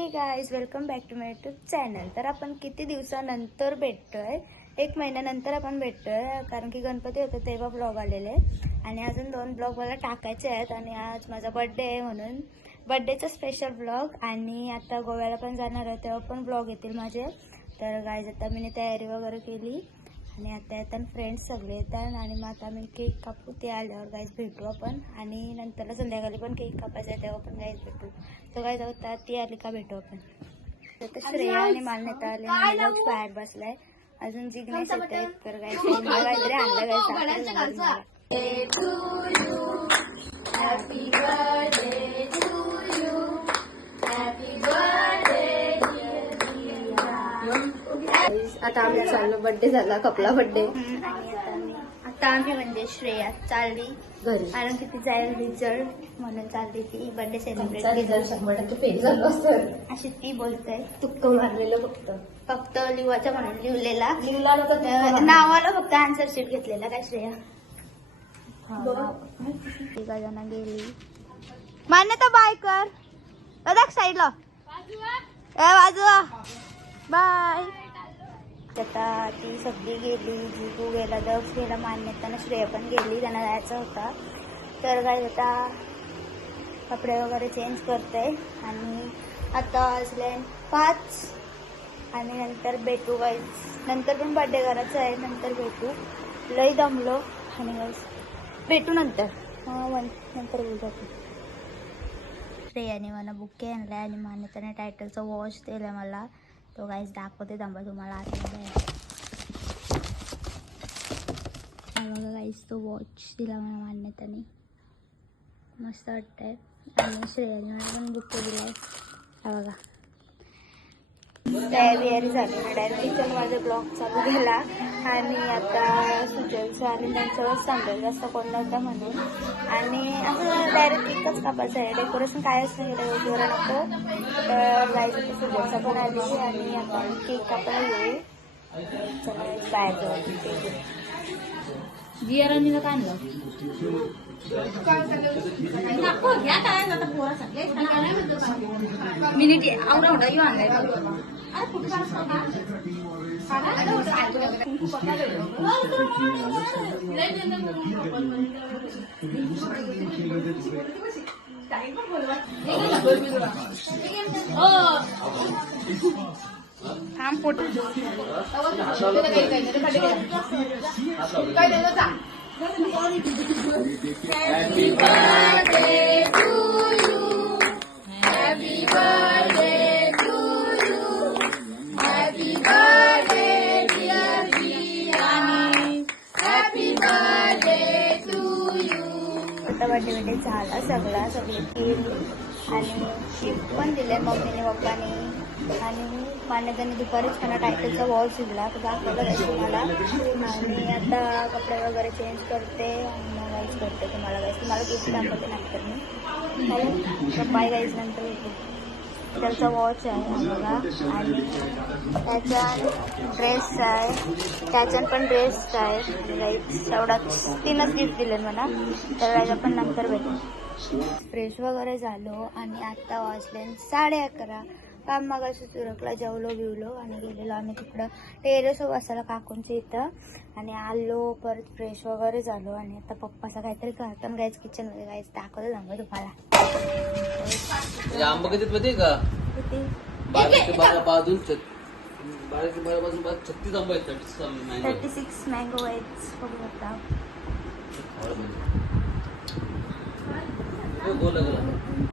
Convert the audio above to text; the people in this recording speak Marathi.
हे guys, welcome back to my YouTube channel. तर आपण किती दिवसानंतर भेटतोय, 1 महिन्यानंतर आपण भेटतोय, कारण की गणपती होते तेव्हा ब्लॉग आलेले आणि अजून 2 ब्लॉग मला टाकायचे आहेत। आणि आज माझा बर्थडे आहे म्हणून बर्थडेचा स्पेशल ब्लॉग, आणि आता गोव्याला पण जाणार आहे तेव्हा पण ब्लॉग येतील माझे। तर गाइस आता मी तयारी वगैरे केली आणि आता येतात फ्रेंड्स सगळे येतात आणि मग आता मी केक कापू। ते आल्यावर गाइस भेटू आपण, आणि नंतरला संध्याकाळी पण केक कापायचा आहे तेव्हा पण गाइस भेटू। तर गाइस आता ती आली का भेटू आपण। तर श्रेया आणि मान्यता आले आणि मग बाहेर बसलाय, अजून जिग्नेश येते। तर गाइस मला काहीतरी आणलं गाइस। आता आम्ही चाललो, बर्थडे झाला, कपला बर्थडे। आता आम्ही म्हणजे श्रेया चालली घरी, कारण की तिचा रिझल्ट म्हणून चालली ती बर्थडे सेलिब्रेट रिझल्ट 100% फेल झालो असतं अशी ती बोलते। तुक्क मारलेलं फक्त लिवाचा म्हणून लिवलेला लिवला नावाला फक्त आन्सर शीट घेतलेला काय श्रेया। तिघा जण गेली। मान्यता बाय कर दादा साईडला बाजूला बाय। आता ती सगळी गेली, जिजू गेला, दक्ष गेला, मान्यताना श्रेया पण गेली, त्यांना जायचं होता। तर काय आता कपडे वगैरे चेंज करते आणि आता वाजले 5 आणि नंतर भेटू गाइस। नंतर पण बर्थडे करायचा आहे, नंतर भेटू। लई दमलो आणि गाइस भेटू नंतर, नंतर बोलू आपण। श्रेयाने मला बुके आणलाय आणि मान्यताने टायटलचा वॉच दिलाय मला, तो गाइस दाखवते थांबा तुम्हाला आतमध्ये। बघा गाइस, तो वॉच दिला मला मान्यताने, मस्त वाटतंय। आणि श्रेयाने मला पण बुके दिलाय, हा बघा। तयारी झाली, डायरेक्ट माझा ब्लॉग चालू झाला आणि आता सुजलचं आणि त्यांच्यावरच थांबेल, जास्त कोण नव्हता म्हणून। आणि असं डायरेक्ट केकच कापायचं आहे, डेकोरेशन काय असं वेगवेगळं नको। तर जायचं सुजलचा पण आली आणि आता केक कापायला येऊ। चला बाहेर जियारांनी काय आणलं मिनिट आवडा येऊ आणलाय काम photo Happy birthday to you, happy birthday to you, happy birthday dear Jiani, happy birthday to you। आता बर्थडे झाला सगळा, सगळी केली आणि गिफ्ट पण दिले मम्मीने पप्पाने। आणि मान्यताने दुपारीच मला टायटलचा वॉच दिला, तर दाखवलं जायचं तुम्हाला। आणि आता कपडे वगैरे चेंज करते आणि मग गाईज करते तुम्हाला गिफ्ट दाखवते नंतर मी। बाय गाईज, नंतर येते। त्याचा वॉच आहे बघा, आणि त्याच्यात ड्रेस आहे, त्याच्यात पण ड्रेस आहे गाईज। एवढाच 3च गिफ्ट दिले मला, तर राहायला पण नंतर भेटेल। फ्रेश वगैरे झालो आणि आता वाजले 11:30। काम मागायचं सुरकला, जेवलो बिवलो आणि गेलेलो आम्ही तिकडं टेरेस बसायला काकूंच्या इथं। आणि आलो परत फ्रेश वगैरे झालो आणि आता पप्पाचा काहीतरी करताना गायच किचन मध्ये गायच दाखवलं सांगू तुम्हाला। आंबा किती माहिती का? किती 12 ते 12 पासून 36 आंबा आहेत। 36 मँगो आहेत बघू शकता। गोल